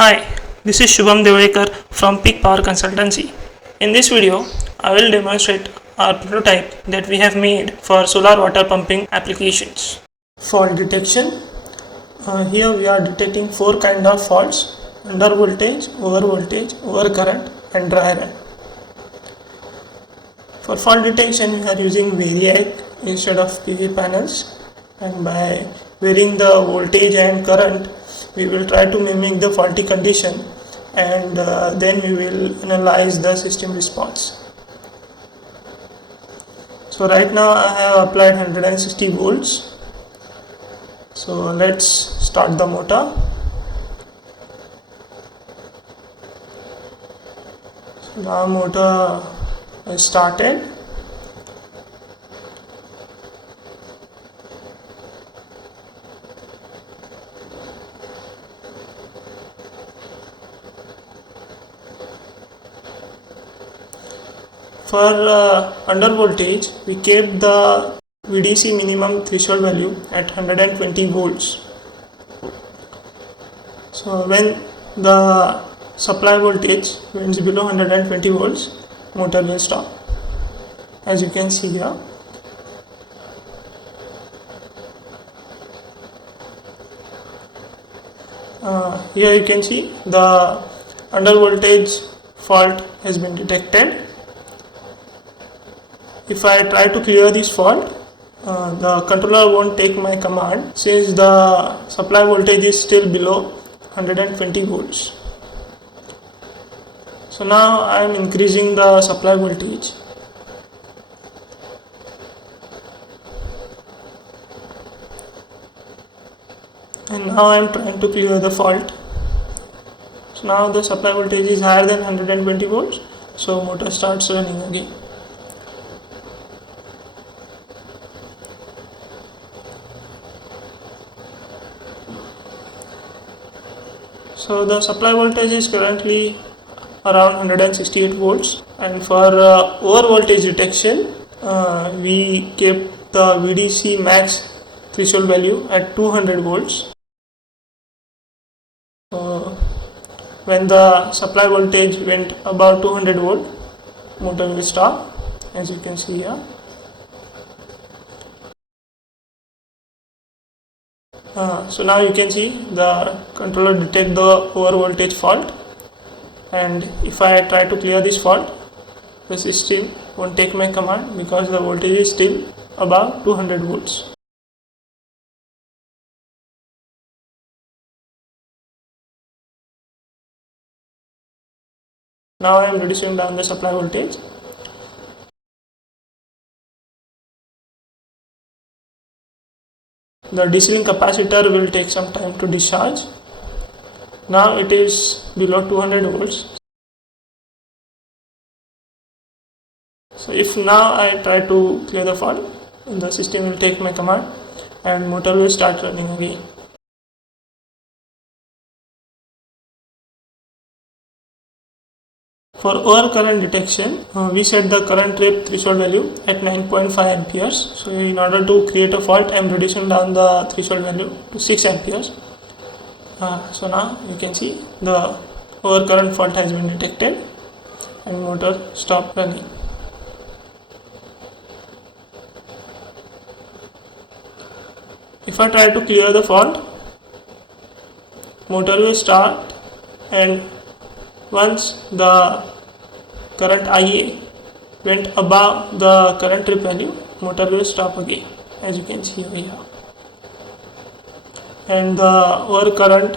Hi, this is Shubham Devekar from Peak Power Consultancy. In this video, I will demonstrate our prototype that we have made for solar water pumping applications. Fault detection. Here we are detecting four kinds of faults: under voltage, over current and dry run. For fault detection, we are using variac instead of PV panels, and by varying the voltage and current, we will try to mimic the faulty condition, and then we will analyze the system response. So right now I have applied 160 volts. So let's start the motor. So now motor is started. For under voltage, we kept the VDC minimum threshold value at 120 volts. So when the supply voltage went below 120 volts, motor will stop, as you can see here. Here you can see the under voltage fault has been detected. If I try to clear this fault, the controller won't take my command since the supply voltage is still below 120 volts. So now I am increasing the supply voltage. And now I am trying to clear the fault. So now the supply voltage is higher than 120 volts, so motor starts running again. So the supply voltage is currently around 168 volts, and for over voltage detection, we kept the VDC max threshold value at 200 volts. When the supply voltage went above 200 volt, motor will stop, as you can see here. So now you can see the controller detect the over voltage fault, and if I try to clear this fault, the system won't take my command because the voltage is still above 200 volts. Now I am reducing down the supply voltage. The DC link capacitor will take some time to discharge. Now it is below 200 volts. So if now I try to clear the fault, the system will take my command and motor will start running again. For overcurrent detection, we set the current trip threshold value at 9.5 amperes. So in order to create a fault, I am reducing down the threshold value to 6 amperes. So now you can see the overcurrent fault has been detected and motor stopped running. If I try to clear the fault, motor will start, and once the current IA went above the current trip value, motor will stop again, as you can see over here. And the overcurrent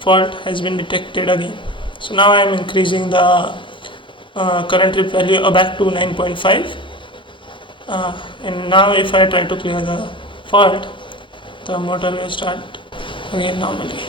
fault has been detected again. So now I am increasing the current trip value back to 9.5. And now if I try to clear the fault, the motor will start again normally.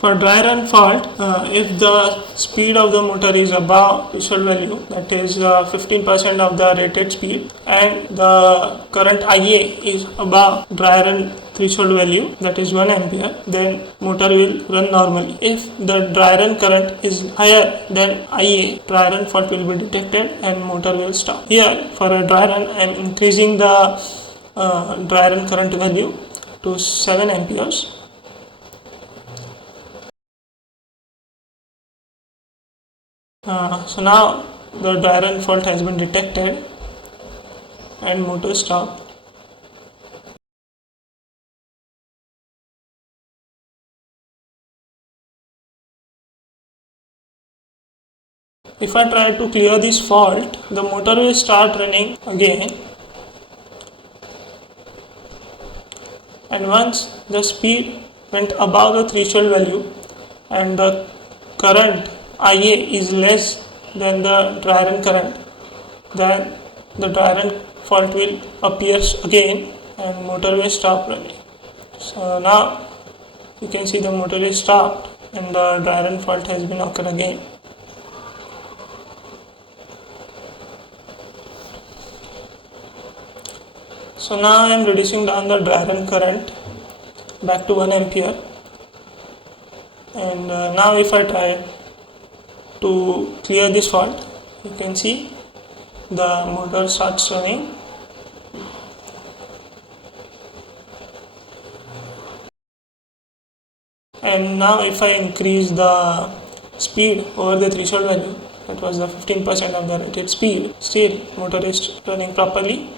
For dry run fault, if the speed of the motor is above threshold value, that is 15% of the rated speed, and the current IA is above dry run threshold value, that is 1 ampere, then motor will run normally. If the dry run current is higher than IA, dry run fault will be detected and motor will stop. Here for a dry run, I am increasing the dry run current value to to 7 amperes. So now the dry run fault has been detected and motor stopped. If I try to clear this fault, the motor will start running again, and once the speed went above the threshold value and the current IA is less than the dry run current, then the dry run fault will appear again and motor will stop running. So now you can see the motor is stopped and the dry run fault has been occurred again. So now I am reducing down the dry run current back to 1 ampere, and now if I try to clear this fault, you can see the motor starts running. And now if I increase the speed over the threshold value, that was the 15% of the rated speed, still motor is running properly